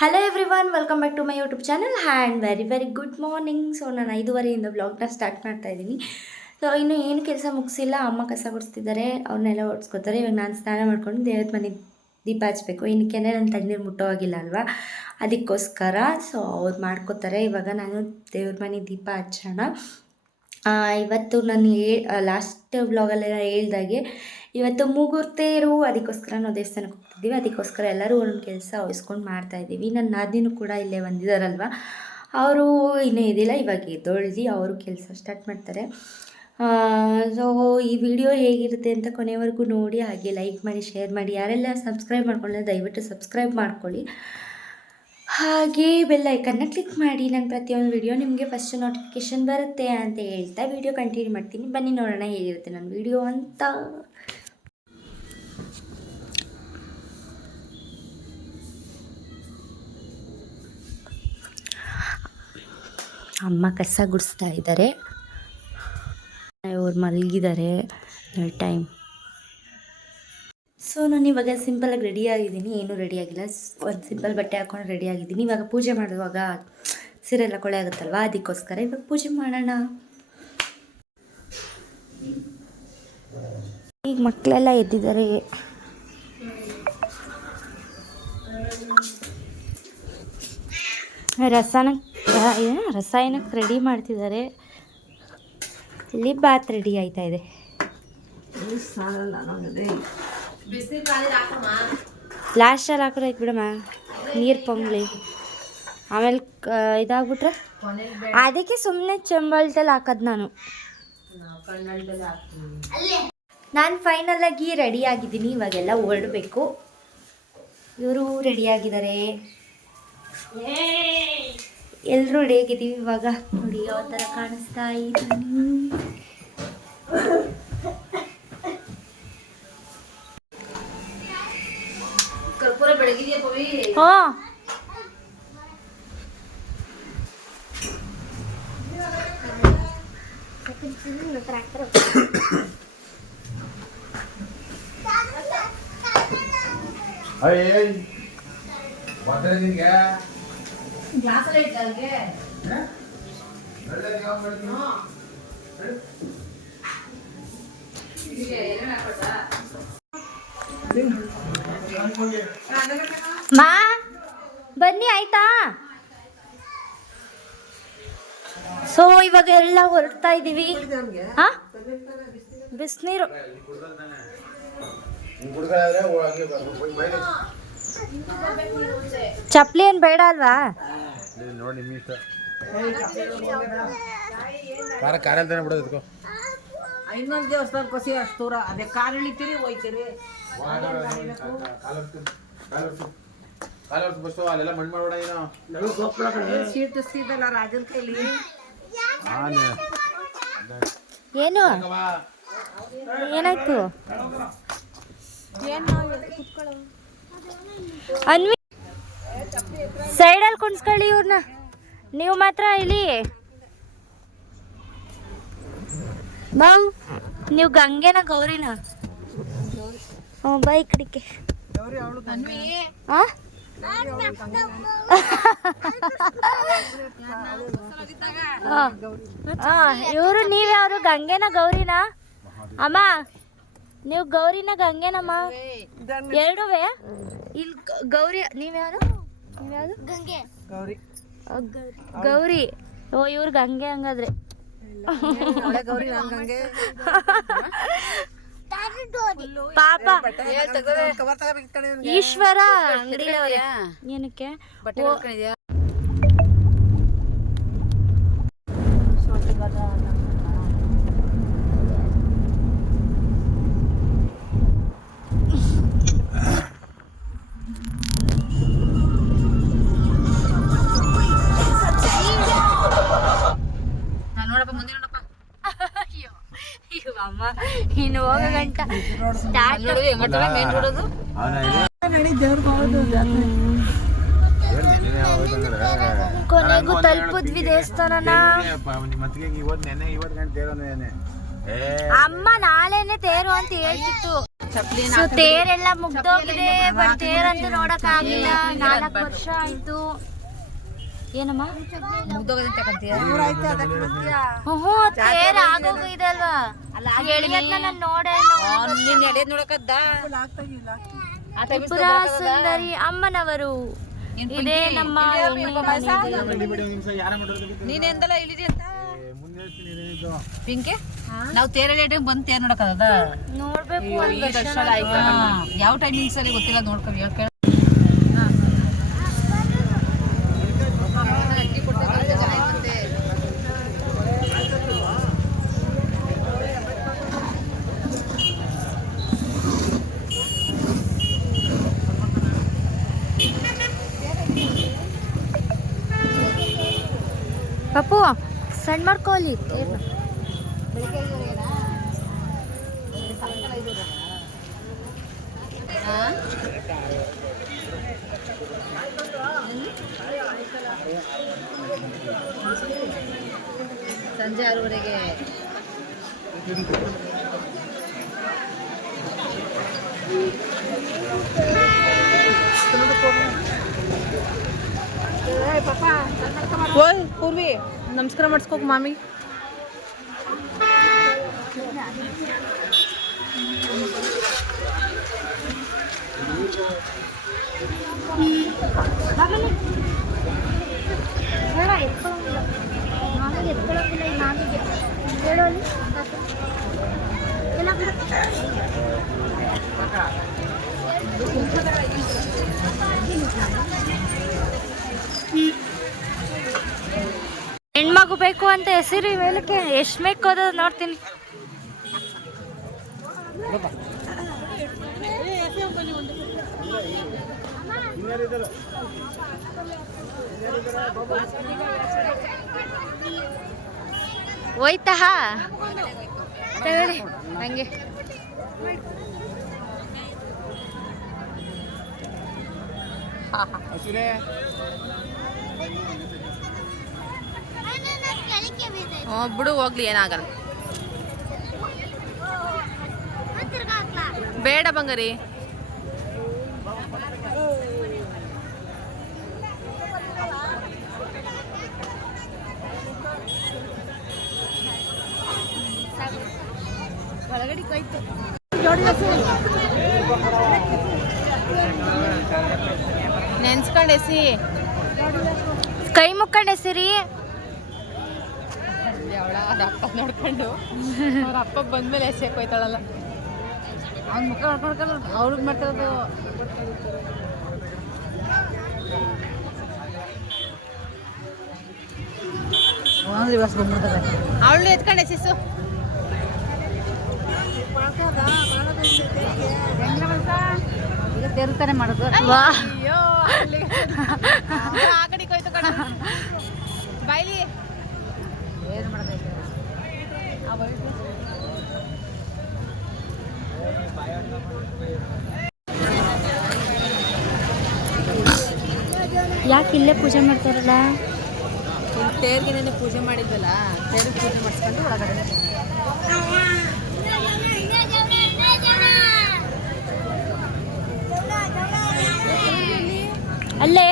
Hello everyone, welcome back to my YouTube channel and very good morning. So ನಾನು 5:30 ವ್ಲಾಗ್ನ start ಮಾಡ್ತಾ ಇದ್ದೀನಿ. So ಇನ್ನೂ ಏನು ಕೆಲಸ ಮುಗಿಸಿಲ್ಲ. ಅಮ್ಮ ಕಸ ಗುಡಿಸ್ತಿದ್ದಾರೆ, ಅವ್ರನ್ನೆಲ್ಲ ಓಡಿಸ್ಕೊತಾರೆ. ಇವಾಗ ನಾನು ಸ್ನಾನ ಮಾಡ್ಕೊಂಡು ದೇವ್ರ ಮನೆ ದೀಪ ಹಚ್ಚಬೇಕು. ಏನಕ್ಕೆ ನನ್ನ ತಣ್ಣೀರು ಮುಟ್ಟೋವಾಗಿಲ್ಲ ಅಲ್ವಾ, ಅದಕ್ಕೋಸ್ಕರ. ಸೊ ಅವ್ರು ಮಾಡ್ಕೋತಾರೆ. ಇವಾಗ ನಾನು ದೇವ್ರ ಮನೆ ದೀಪ ಹಚ್ಚೋಣ. ಇವತ್ತು ನಾನು ಲಾಸ್ಟ್ ವ್ಲಾಗಲ್ಲೆಲ್ಲ ಹೇಳ್ದಾಗೆ ಇವತ್ತು ಮೂಗುರ್ತೇರು, ಅದಕ್ಕೋಸ್ಕರ ನಾವು ದೇವಸ್ಥಾನಕ್ಕೆ ಹೋಗ್ತಿದ್ದೀವಿ. ಅದಕ್ಕೋಸ್ಕರ ಎಲ್ಲರೂ ಒಂದೊಂದು ಕೆಲಸ ವಹಿಸ್ಕೊಂಡು ಮಾಡ್ತಾಯಿದ್ದೀವಿ. ನನ್ನ ನಾದಿನೂ ಕೂಡ ಇಲ್ಲೇ ಬಂದಿದ್ದಾರಲ್ವ, ಅವರು ಇನ್ನೂ ಇದಿಲ್ಲ. ಇವಾಗ ಎದ್ದೊಳ್ದು ಅವರು ಕೆಲಸ ಸ್ಟಾರ್ಟ್ ಮಾಡ್ತಾರೆ. ಸೊ ಈ ವಿಡಿಯೋ ಹೇಗಿರುತ್ತೆ ಅಂತ ಕೊನೆವರೆಗೂ ನೋಡಿ, ಹಾಗೆ ಲೈಕ್ ಮಾಡಿ, ಶೇರ್ ಮಾಡಿ. ಯಾರೆಲ್ಲ ಸಬ್ಸ್ಕ್ರೈಬ್ ಮಾಡ್ಕೊಳ್ಳಿ ದಯವಿಟ್ಟು ಸಬ್ಸ್ಕ್ರೈಬ್ ಮಾಡ್ಕೊಳ್ಳಿ. ಹಾಗೆ ಬೆಲ್ ಐಕನ್ನ ಕ್ಲಿಕ್ ಮಾಡಿ. ನನ್ನ ಪ್ರತಿಯೊಂದು ವಿಡಿಯೋ ನಿಮಗೆ ಫಸ್ಟ್ ನೋಟಿಫಿಕೇಷನ್ ಬರುತ್ತೆ ಅಂತ ಹೇಳ್ತಾ ವಿಡಿಯೋ ಕಂಟಿನ್ಯೂ ಮಾಡ್ತೀನಿ. ಬನ್ನಿ ನೋಡೋಣ ಹೇಗಿರುತ್ತೆ ನನ್ನ ವಿಡಿಯೋ ಅಂತ. ಅಮ್ಮ ಕಸ ಗುಡಿಸ್ತಾ ಇದ್ದಾರೆ, ಅವ್ರು ಮಲಗಿದ್ದಾರೆ ಟೈಮ್. ಸೊ ನಾನು ಇವಾಗ ಸಿಂಪಲಾಗಿ ರೆಡಿಯಾಗಿದ್ದೀನಿ, ಏನೂ ರೆಡಿಯಾಗಿಲ್ಲ. ಒಂದು ಸಿಂಪಲ್ ಬಟ್ಟೆ ಹಾಕೊಂಡು ರೆಡಿಯಾಗಿದ್ದೀನಿ. ಇವಾಗ ಪೂಜೆ ಮಾಡುವಾಗ ಸೀರೆಲ್ಲ ಕೊಳೆ ಆಗುತ್ತಲ್ವ, ಅದಕ್ಕೋಸ್ಕರ ಇವಾಗ ಪೂಜೆ ಮಾಡೋಣ. ಈಗ ಮಕ್ಕಳೆಲ್ಲ ಎದ್ದಿದ್ದಾರೆ. ರಸಾಯನಕ್ಕೆ ರೆಡಿ ಮಾಡ್ತಿದ್ದಾರೆ. ಇಲ್ಲಿ ಬಾತ್ ರೆಡಿ ಆಯ್ತಾ ಇದೆ. ಲಾಸ್ಟಲ್ಲಿ ಹಾಕಿದ್ರೆ ಆಯ್ತು ಬಿಡಮ್ಮ, ನೀರು ಪೊಂಗ್ಲಿ. ಆಮೇಲೆ ಇದಾಗ್ಬಿಟ್ರೆ ಅದಕ್ಕೆ ಸುಮ್ಮನೆ ಚೆಂಬಲ್ದಲ್ಲಿ ಹಾಕೋದು ನಾನು ಫೈನಲಾಗಿ ರೆಡಿಯಾಗಿದ್ದೀನಿ. ಇವಾಗೆಲ್ಲ ಹೊರಡಬೇಕು. ಇವರು ರೆಡಿಯಾಗಿದ್ದಾರೆ, ಎಲ್ಲರೂ ರೆಡಿಯಾಗಿದ್ದೀವಿ. ಇವಾಗ ನೋಡಿ ಯಾವ ಥರ ಕಾಣಿಸ್ತಾ ಇದ್ದೀನಿ. ಮಾ ಬನ್ನಿ ಆಯ್ತಾ. ಸೊ ಇವಾಗ ಎಲ್ಲ ಹೊರಡ್ತಾ ಇದ್ದೀವಿ. ಬಿಸಿನೀರು ಚಪ್ಪಲಿ ಏನು ಬೇಡ ಅಲ್ವಾ? ಇನ್ನೊಂದು ದೇವಸ್ಥಾನಕ್ಕೆ ಹೊಸಿ ಅಷ್ಟು ದೂರ ಅದೇ ಕಾರ್ ಇಳಿತೀರಿ ಹೋಯ್ತೀರಿ. ಸೀಟ್ ಸಿಗಲ್ಲ ರಾಜನ ಕೈಲಿ. ಏನು ಏನಾಯ್ತು? ಅನ್ವಿ ಸೈಡಲ್ಲಿ ಕುಣಿಸ್ಕೊಳ್ಳಿ ಇವ್ರನ್ನ. ನೀವು ಮಾತ್ರ ಇಲ್ಲಿ ಬಾಮ್. ನೀವು ಗಂಗೆನ ಗೌರಿನ? ಬೈ ಕಡಿಕೆ. ಇವರು ನೀವ್ಯಾರು? ಗಂಗೆನ ಗೌರಿನ? ಅಮ್ಮ ನೀವು ಗೌರಿನ ಗಂಗೆನಮ್ಮ? ಎರಡುವೆ ಇಲ್ಲಿ ಗೌರಿ. ನೀವ್ಯಾರು? ಗಂಗೆ ಗೌರಿ. ಓ ಇವ್ರು ಗಂಗೆ ಹಂಗಾದ್ರೆ. ಪಾಪ ಈಶ್ವರ ಏನಕ್ಕೆ ಅಮ್ಮ ಇನ್ನು ಹೋಗೋ ಗಂಟ ಸ್ಟಾರ್ಟ್. ಕೊನೆಗೂ ತಲುಪಿದ್ವಿ ದೇವಸ್ಥಾನನ. ಅಮ್ಮ ನಾಳೆನೆ ತೇರು ಅಂತ ಹೇಳ್ತಿತ್ತು. ಸೊ ತೇರೆಲ್ಲ ಮುಗ್ದೋಗಿದೆ, ಬಟ್ ತೇರಂತೂ ನೋಡಕ್ ಆಗಿಲ್ಲ. 4 ವರ್ಷ ಆಯ್ತು. ಏನಮ್ಮ ಹ್ಞೂ ತೇರ್ ಆಗೋಗಿದೆ ಅಲ್ವಾ? ಎಳಿಯತ್ನ ನಾನು ನೋಡೇ ತ್ರಿಪುರ ಸುಂದರಿ ಅಮ್ಮನವರು. ಇದೇ ನಮ್ಮ ನೀನೆಂದಲ್ಲ ಇಳಿದಿ ಅಂತ ಪಿಂಕೆ ನಾವು ತೇರಳಿ ಬಂದು ತೇರ್ ನೋಡಕದ ನೋಡ್ಬೇಕು. ಯಾವ ಟೈಮಿಂಗ್ ಸರಿ ಗೊತ್ತಿಲ್ಲ, ನೋಡ್ಕೊಳ್ಳಿ. ಪಪ್ಪು ಸಣ್ಣ ಮಾಡ್ಕೊಳ್ಳಿ ತೇರ್ನ. ಸಂಜೆ 6:30ಗೆ ಪೂರ್ವಿ ನಮಸ್ಕಾರ ಮಾಡಿಸ್ಕೋಕ್ ಮಾಮಿ. ಹೆಣ್ಮಗು ಬೇಕು ಅಂತ ಹೆಸರು ಮೇಲಕ್ಕೆ ಎಷ್ಟು ಮೇಕೋದು ನೋಡ್ತೀನಿ. ಹೋಯ್ತಾ ತಗೊಳ್ಳಿ ಹಂಗೆ. ಬಿಡು ಹೋಗ್ಲಿ, ಏನಾಗಲ್ಲ. ಬೇಡ ಬಂಗಾರಿ. ಒಳಗಡೆ ಕೊಯ್ತು ನೆನ್ಸ್ಕೊಂಡು ಎಸಿ, ಕೈ ಮುಕ್ಕೊಂಡು ಹೆಸರಿ. ಅವಳ ಅಪ್ಪ ನೋಡ್ಕೊಂಡು ಅವ್ರ ಅಪ್ಪ ಬಂದ್ಮೇಲೆ ಎಸೆಕ್ ಹೋಯ್ತಾಳಲ್ಲ, ಅವ್ನ ಮುಖ ನೋಡ್ಕೊಂಡು ಅವ್ರಿಗೆ ಮಾಡ್ತಿರೋದು. ದಿವಸ ಬಂದ್ಬಿಡ್ತಾರೆ. ಅವಳು ಎತ್ಕೊಂಡು ಎಸಿಸು. ಈಗ ತೆರ್ತಾನೆ ಮಾಡೋದು. ಅಯ್ಯೋ ಆ ಕಡೆಗೆ ಹೋಯ್ತು ಕಣ ಬಾಯ್ಲಿ. ಏನು ಮಾಡೋದೈತೆ ಯಾಕೆ ಇಲ್ಲೇ ಪೂಜೆ ಮಾಡ್ತಾರಲ್ಲ? ತೇರ್ಗೆ ನೆನೆ ಪೂಜೆ ಮಾಡಿದ್ವಲ್ಲ, ತೇರಿಗೆ ಪೂಜೆ ಮಾಡಿಸ್ಕೊಂಡು ಒಳಗಡೆ ಅಲ್ಲೇ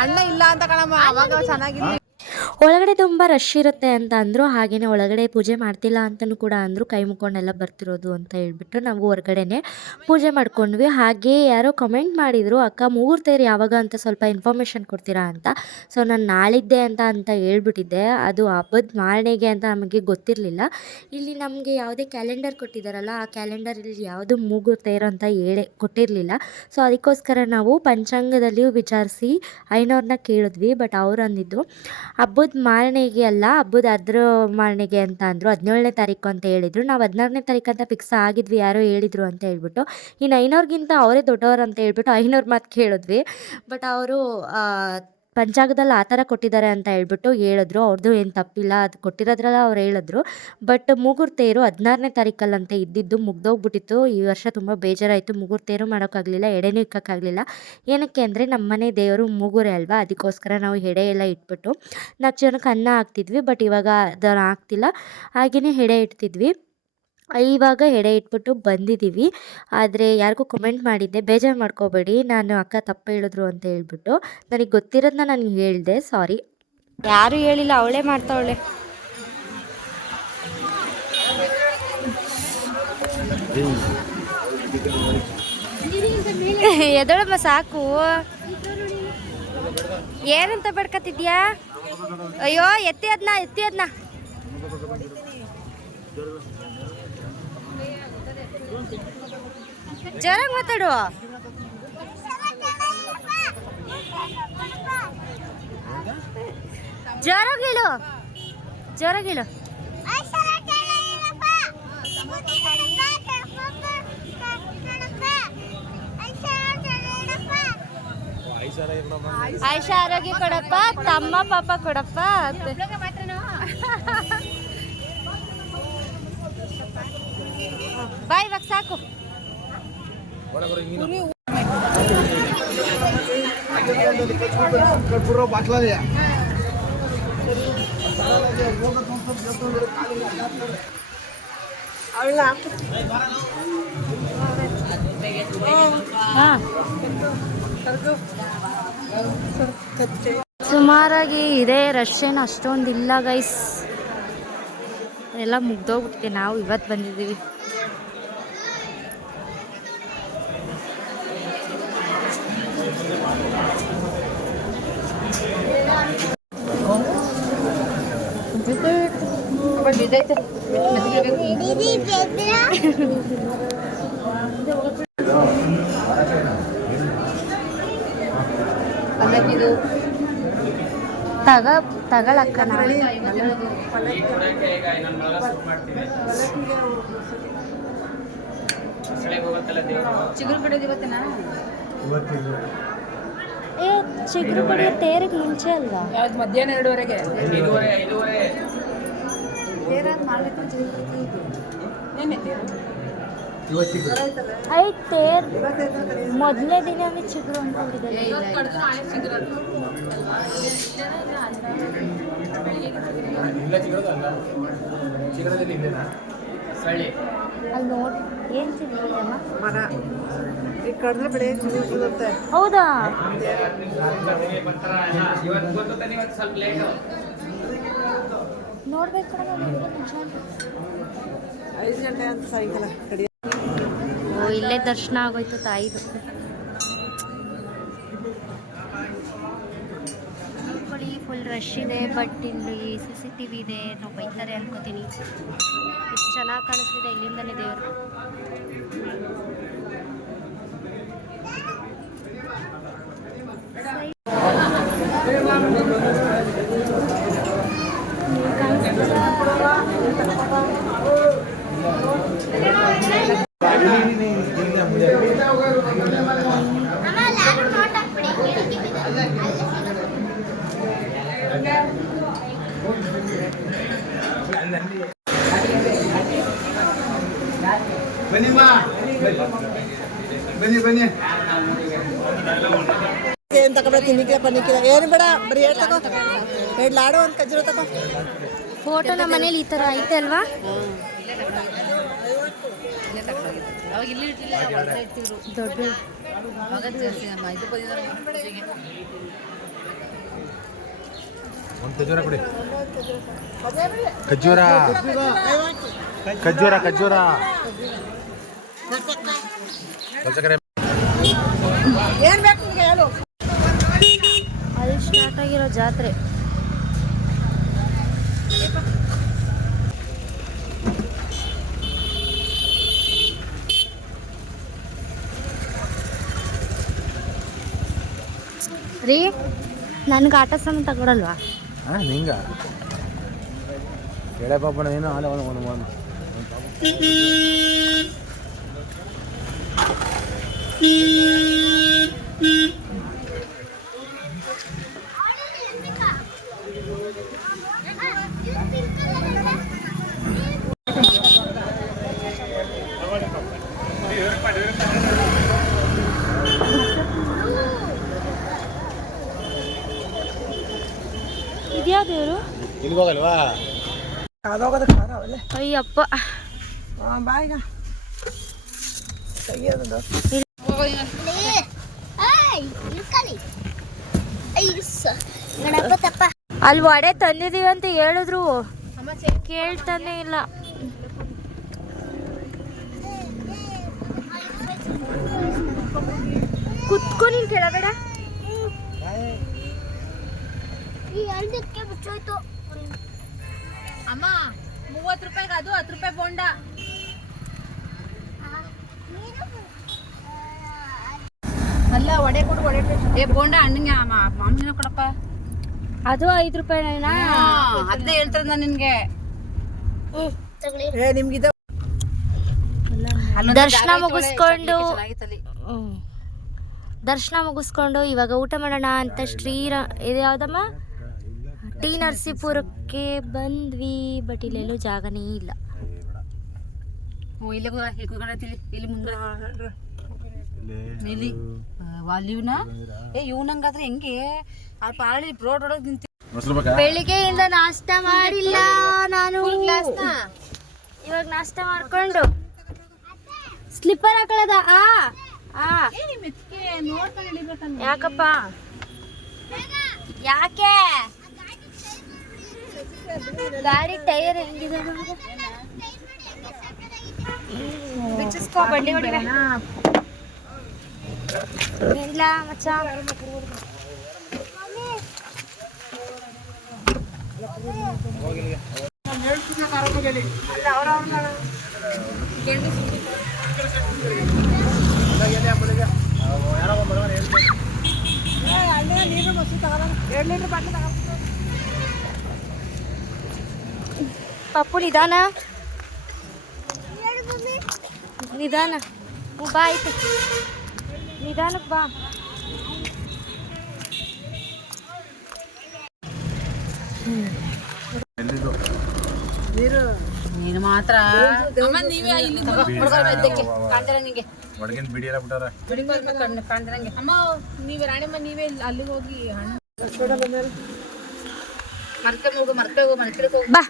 ಅಣ್ಣ ಇಲ್ಲ ಅಂತ ಕಣಮ್ಮ, ಅವಾಗ ಚೆನ್ನಾಗಿಲ್ಲ. ಒಳಗಡೆ ತುಂಬ ರಶ್ ಇರುತ್ತೆ ಅಂತ ಅಂದರು. ಹಾಗೆಯೇ ಒಳಗಡೆ ಪೂಜೆ ಮಾಡ್ತಿಲ್ಲ ಅಂತಲೂ ಕೂಡ ಅಂದರು. ಕೈ ಮುಕ್ಕೊಂಡೆಲ್ಲ ಬರ್ತಿರೋದು ಅಂತ ಹೇಳ್ಬಿಟ್ಟು ನಾವು ಹೊರಗಡೆನೇ ಪೂಜೆ ಮಾಡ್ಕೊಂಡ್ವಿ. ಹಾಗೆ ಯಾರೋ ಕಮೆಂಟ್ ಮಾಡಿದರು, ಅಕ್ಕ ಮುಹೂರ್ತೇರು ಯಾವಾಗ ಅಂತ ಸ್ವಲ್ಪ ಇನ್ಫಾರ್ಮೇಷನ್ ಕೊಡ್ತೀರಾ ಅಂತ. ಸೊ ನಾನು ನಾಳಿದ್ದೆ ಅಂತ ಹೇಳ್ಬಿಟ್ಟಿದ್ದೆ. ಅದು ಹಬ್ಬದ ಮಾರನೆಗೆ ಅಂತ ನಮಗೆ ಗೊತ್ತಿರಲಿಲ್ಲ. ಇಲ್ಲಿ ನಮಗೆ ಯಾವುದೇ ಕ್ಯಾಲೆಂಡರ್ ಕೊಟ್ಟಿದ್ದಾರಲ್ಲ, ಆ ಕ್ಯಾಲೆಂಡರಲ್ಲಿ ಯಾವುದು ಮುಹೂರ್ತೇರು ಅಂತ ಕೊಟ್ಟಿರಲಿಲ್ಲ. ಸೊ ಅದಕ್ಕೋಸ್ಕರ ನಾವು ಪಂಚಾಂಗದಲ್ಲಿಯೂ ವಿಚಾರಿಸಿ ಐನೋರನ್ನ ಕೇಳಿದ್ವಿ. ಬಟ್ ಅವ್ರು ಅಂದಿದ್ದು ಹಬ್ಬದ ಮಾರನೆಗೆ ಅಲ್ಲ, ಹಬ್ಬದ ಅದ್ರ ಮಾರನೆಗೆ ಅಂತ ಅಂದರು. 17ನೇ ತಾರೀಕು ಅಂತ ಹೇಳಿದರು. ನಾವು 16ನೇ ತಾರೀಕು ಅಂತ ಫಿಕ್ಸ್ ಆಗಿದ್ವಿ, ಯಾರೋ ಹೇಳಿದರು ಅಂತ ಹೇಳ್ಬಿಟ್ಟು. ಇನ್ನು ಐನೋರ್ಗಿಂತ ಅವರೇ ದೊಡ್ಡವರು ಅಂತ ಹೇಳ್ಬಿಟ್ಟು ಐನೋರ್ ಮಾತು ಕೇಳಿದ್ವಿ. ಬಟ್ ಅವರು ಪಂಚಾಂಗದಲ್ಲಿ ಆ ಥರ ಕೊಟ್ಟಿದ್ದಾರೆ ಅಂತ ಹೇಳ್ಬಿಟ್ಟು ಹೇಳಿದ್ರು. ಅವ್ರದ್ದು ಏನು ತಪ್ಪಿಲ್ಲ, ಅದು ಕೊಟ್ಟಿರೋದ್ರಲ್ಲ ಅವ್ರು ಹೇಳಿದ್ರು. ಬಟ್ ಮುಹೂರ್ತೇರು 16ನೇ ತಾರೀಕಲ್ಲಂತೆ ಇದ್ದಿದ್ದು, ಮುಗ್ದೋಗ್ಬಿಟ್ಟಿತ್ತು. ಈ ವರ್ಷ ತುಂಬ ಬೇಜಾರಾಯಿತು. ಮುಹೂರ್ತೇರು ಮಾಡೋಕ್ಕಾಗಲಿಲ್ಲ, ಎಡೆನೂ ಇಕ್ಕೋಕ್ಕಾಗಲಿಲ್ಲ. ಏನಕ್ಕೆ ಅಂದರೆ ನಮ್ಮ ಮನೆ ದೇವರು ಮೂಗುರೆ ಅಲ್ವಾ, ಅದಕ್ಕೋಸ್ಕರ ನಾವು ಎಡೆ ಎಲ್ಲ ಇಟ್ಬಿಟ್ಟು 4 ಜನಕ್ಕೆ ಅನ್ನ ಹಾಕ್ತಿದ್ವಿ. ಬಟ್ ಇವಾಗ ಅದನ್ನು ಹಾಕ್ತಿಲ್ಲ, ಹಾಗೆಯೇ ಎಡೆ ಇಡ್ತಿದ್ವಿ. ಇವಾಗ ಎಡೆ ಇಟ್ಬಿಟ್ಟು ಬಂದಿದ್ದೀವಿ. ಆದರೆ ಯಾರಿಗೂ ಕಮೆಂಟ್ ಮಾಡಿದ್ದೆ, ಬೇಜಾರು ಮಾಡ್ಕೋಬೇಡಿ, ನಾನು ಅಕ್ಕ ತಪ್ಪು ಹೇಳಿದ್ರು ಅಂತ ಹೇಳ್ಬಿಟ್ಟು. ನನಗೆ ಗೊತ್ತಿರೋದನ್ನ ನಾನು ಹೇಳಿದೆ, ಸಾರಿ. ಯಾರೂ ಹೇಳಿಲ್ಲ, ಅವಳೇ ಮಾಡ್ತಾವಳೆ. ಎದೊಳಮ್ಮ ಸಾಕು. ಏನಂತ ಬಡ್ಕತ್ತಿದ್ಯಾ? ಅಯ್ಯೋ ಎತ್ತಿ ಅದನ್ನ ಜೋರಾಗಿ ಮಾತಾಡು. ಜೋರಾಗಿ ಹೇಳು. ಆಯುಷ ಆರೋಗ್ಯ ಕೊಡಪ್ಪ, ತಮ್ಮ ಪಾಪ ಕೊಡಪ್ಪ. ಬಾಯ್, ಇವಾಗ ಸಾಕು. ಸುಮಾರಾಗಿ ಇದೆ, ರಶ್ ಏನು ಅಷ್ಟೊಂದಿಲ್ಲ ಗೈಸ್. ಎಲ್ಲ ಮುಗ್ದೋಗ್ಬಿಟ್ಟಿದೆ, ನಾವು ಇವತ್ತು ಬಂದಿದ್ದೀವಿ. ತಗಳಕ್ಕ ಚಿಗುರು ಕಡೆ ತೇರಿಗೆ ಮುಂಚೆ ಅಲ್ವಾ? ಮಧ್ಯಾಹ್ನ 2:30ಗೆ. ತೇರ್ ಮೊದಲನೇ ದಿನವೇ ಚಿಗುರು ಅಂದ್ಕೊಂಡಿದ್ದಾರೆ. ಅಲ್ಲಿ ನೋಡಿ ಏನು ಸಿಗ್ಲಿಲ್ಲಮ್ಮ. ಹೌದಾ? ನೋಡ್ಬೇಕು. 5 ಗಂಟೆ ಅಂತ ಸಾಯಂಕಾಲ. ಇಲ್ಲೇ ದರ್ಶನ ಆಗೋಯ್ತು ತಾಯಿದು. ಫುಲ್ ರಶ್ ಇದೆ. ಬಟ್ ಇಲ್ಲಿ CCTV ಇದೆ, ನಾವು ಬೈತಾರೆ ಅನ್ಕೋತೀನಿ. ಎಷ್ಟು ಚೆನ್ನಾಗಿ ಕಾಣಿಸ್ತಿದೆ ಇಲ್ಲಿಂದನೇ ದೇವರು. ಬನ್ನಿ ಏನು ತಗೊಬೇಡ, ತಿನ್ನಿಕ್ಕೆ ಪನ್ನಿಕ್ಕಿಲ್ಲ ಏನು ಬೇಡ, ಬರೀ 2 ತಗೋ, 2 ಲಾಡು, 1 ಖರ್ಜೂರ ತಗೋ. ಫೋಟೋ ನಮ್ಮ ಮನೇಲಿ ಈ ಥರ ಐತೆ ಅಲ್ವಾ? ದೊಡ್ಡ ಒಂದು ಖಜೂರ ಕೊಡಿ. ಖಜೂರ ಖಜೂರ ಖಜೂರ ಅಲ್ಲಿ ಸ್ಟಾರ್ಟ್ ಆಗಿರೋ ಜಾತ್ರೆ. ರೀ ನನಗೆ ಆಟ ಸಾಮಾನು ತಗೊಳಲ್ವಾ? ಹಾಂ ನಿಂಗ ಕೇಳ ಪಾಪಣ ಏನು ಆಲೆ ಒಂದು ಇದ್ಯಾ ದೇವರು? ಇಲ್ಲಿಗೆ ಹೋಗಲ್ವಾ? ಅಯ್ಯಪ್ಪ ಅಲ್ಲಿ ವಡೆ ತಂದಿದೀವಿ ಅಂತ ಹೇಳಿದ್ರು, ಕೇಳ್ತಾನೆ ಇಲ್ಲ. ಕುತ್ಕೊ ನೀನ್ ಕೆಳಗಡೆ. ಅಮ್ಮ 30 ರೂಪಾಯಿಗೆ ಅದು 10 ರೂಪಾಯಿ ಬೋಂಡ. ಅಲ್ಲ ವಡೆ ಕೊಡು, ವಡೆ ಏ ಬೋಂಡ ಅಣ್ಣಂಗೆ ಮಾಮೂಲಿನ ಕೊಡಪ್ಪ. ಅದು 5 ರೂಪಾಯಿನಾ? ಅದನ್ನೇ ಹೇಳ್ತಾರೆ ನಾನು ನಿನ್ಗೆ. ದರ್ಶನ ಮುಗಿಸ್ಕೊಂಡು ಇವಾಗ ಊಟ ಮಾಡೋಣ ಅಂತ ಇದು ಯಾವ್ದಮ್ಮ ಟಿ ನರಸೀಪುರಕ್ಕೆ ಬಂದ್ವಿ. ಬಟ್ ಇಲ್ಲೆಲ್ಲೂ ಜಾಗನೇ ಇಲ್ಲ. ಇಲ್ಲಿ ಮುಂದೆ ಇಲ್ಲಿ ವಾಲಿವ್ನ ಇವ್ನಂಗಾದ್ರೆ ಹೆಂಗೆ ಆ ಪಾಳಿ ರೋಡ್ ಒಳಗೆ ನಿಂತಿ. ಬೆಳಿಗ್ಗೆಯಿಂದ ನಾಷ್ಟ ಮಾಡಿಲ್ಲ ನಾನು. ಇವಾಗ ನಾಷ್ಟ ಮಾಡ್ಕೊಂಡು ಸ್ಲಿಪ್ಪರ್ ಹಾಕೊಳ್ಳೋದ? ಯಾಕಪ್ಪ? ಯಾಕೆ ಗಾಡಿ ಟೈರ್ ಹೆಂಗಿದೆ ಬಿಚ್ಚಿಸ್ಕೊ, ಬಂಡಿ ಹೊಡಿವೆ ಇಲ್ಲ ಮಚ್ಚ. ಪಪ್ಪು ನಿಧಾನ ನಿಧಾನ. ಬಾ ಆಯ್ತು, ನಿಧಾನಕ್ಕೆ ಬಾ. ನೀನು ಮಾತ್ರ ಒಳಗಿನ ಬಿಡಿ ಎಲ್ಲ ಬಿಟ್ಟಾರ. ಅಮ್ಮ ನೀವೇ ರಾಣಿಮ್ಮ, ನೀವೇ ಅಲ್ಲಿಗೆ ಹೋಗಿ ಮರ್ಕೆ ಹೋಗು ಬಾ.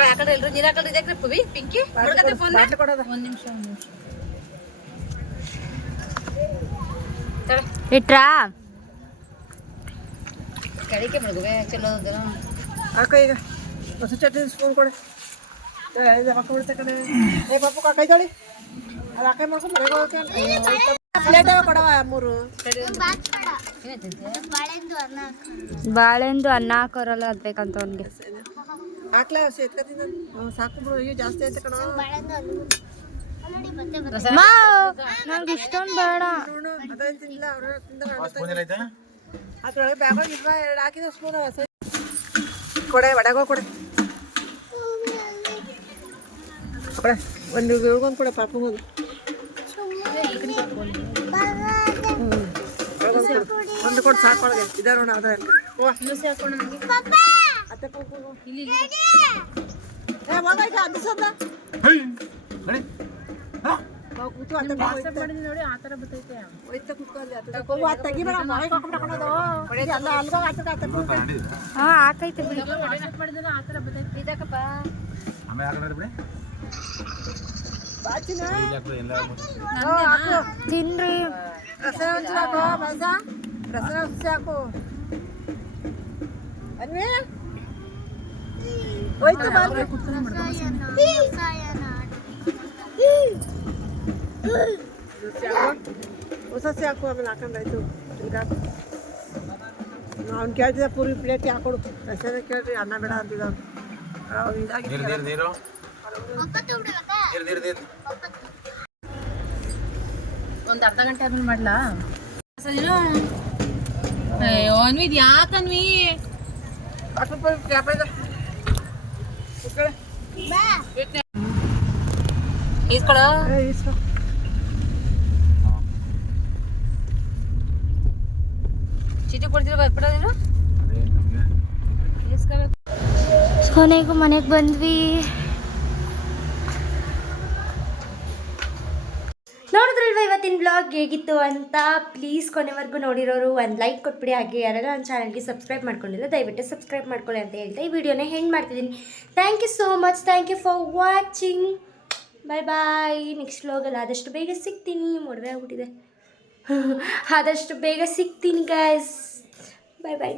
ಯಾಕಂದ್ರೆ ಎಲ್ರು ನೀರು ಹಾಕಲ್ರಿ ಇದಕ್ಕೆ ಪುವಿ ಪಿಂಕಿ ಒಂದ್ ನಿಮಿಷ ಇಟ್ರಾ ಕಡಿಕೆ ಮಡಗುವೆ ಚಲೋ ಹಾಕ ಈಗ ಹಸು ಚಟ್ನಿ ಸ್ಪೂನ್ ಕೊಡೆ ಮಕ್ಕ ಬಿಡ್ತೆ ಕಡೆ. ಏ ಪಪ್ಪು ಕೈ ತೊಳಿ ಅದು ಹಾಕಿ ಮಾಡ್ಕೊಂಡು ಪ್ಲೇಟ್ ಕೊಡವ 3. ಬಾಳೆಂದು ಅನ್ನ ಹಾಕೋರಲ್ಲ ಅದ್ ಬೇಕಂತ ಅವನಿಗೆ. ಹಾಕ್ಲ ಎತ್ಕತೀನಿ ಸಾಕು ಬಿಡು. ಅಯ್ಯೋ ಜಾಸ್ತಿ ಆಯ್ತು ಕಣ. ನಂಗೆ ಇಷ್ಟೊಂದು ಬೇಡ. ಅದೇನು ತಿನ್ನಿಲ್ಲ ಅವ್ರ ಸ್ಪೂನ್ ಏನೈತೆ? ಅದ್ರೊಳಗೆ ಬ್ಯಾಗ ಇಲ್ವಾ 2 ಹಾಕಿದ ಸ್ಪೂನ್ ಕೊಡೆ. ವಡೆಗೋ ಕೊಡೆ ಕೊಡೆ. ಒಂದು ಇಳ್ಗೊಂದು ಕೊಡೆ ಪಾಪಗೊಂದು. ಒಂದು ಕೊಡು ಸಾಕೊಳಗೆ ಇದಾರ ನೋಡ. ಅದ್ರಲ್ಲಿ ನೋಡಿ ಆ ತರ ಬರ್ತೈತೆ. ಹಾಕೈತೆ ಬಿಡಿ. ಆ ತರ ಬರ್ತೈತೆ. ಇದಕ್ಕಪ್ಪ ತಿನ್ರಿ. ರಸನ ಹಾಕು. ಅನ್ವಿ ಹೋಯ್ತು ಬಾರ್ದು ಹೊಸ ಹಾಕು ಆಮೇಲೆ ಹಾಕೊಂಡಾಯ್ತು ಈಗ ಅವ್ನು ಕೇಳ್ತಿದ್ದ ಪೂರಿ ಪ್ಲೇಟ್ ಹಾಕೊಡು ಹೆಸರೇ ಕೇಳ್ರಿ ಅನ್ನ ಬೇಡ ಅಂತಿದ್ದ ನೀರು ನೀರು ನೀರು ನೀರು ನೀರು ನೀರು ಒಂದು ಅರ್ಧ ಗಂಟೆ ಆದ್ಮೇಲೆ ಮಾಡ್ಲಾ ಅಯ್ಯೋ ಅನ್ವಿ ಇದು ಯಾಕನ್ವಿ ಈಸ್ಕೊಳ ಚೀಟಿ ಕೊಡ್ತಿರೋ ಬರ್ಬಿಡೋದೇನು ಈಸ್ಕೋಬೇಕು. ಕೊನೆಗೂ ಮನೆಗೆ ಬಂದ್ವಿ. ನೋಡಿದ್ರಲ್ವ ಇವತ್ತಿನ ಬ್ಲಾಗ್ ಹೇಗಿತ್ತು ಅಂತ. ಪ್ಲೀಸ್ ಕೊನೆವರೆಗೂ ನೋಡಿರೋರು ಒಂದು ಲೈಕ್ ಕೊಟ್ಬಿಡಿ. ಹಾಗೆ ಯಾರೆಲ್ಲ ನನ್ನ ಚಾನಲ್ಗೆ ಸಬ್ಸ್ಕ್ರೈಬ್ ಮಾಡ್ಕೊಂಡಿಲ್ಲ ದಯವಿಟ್ಟು ಸಬ್ಸ್ಕ್ರೈಬ್ ಮಾಡ್ಕೊಳ್ಳಿ ಅಂತ ಹೇಳ್ತಾ ಈ ವಿಡಿಯೋನ ಹೆಂಗೆ ಮಾಡ್ತಿದ್ದೀನಿ. Thank you so much. Thank you for watching. Bye bye. Next ವ್ಲಾಗಲ್ಲಿ ಆದಷ್ಟು ಬೇಗ ಸಿಗ್ತೀನಿ. ಮದುವೆ ಆಗ್ಬಿಟ್ಟಿದೆ. ಆದಷ್ಟು ಬೇಗ ಸಿಗ್ತೀನಿ ಗೈಸ್. ಬಾಯ್ ಬಾಯ್.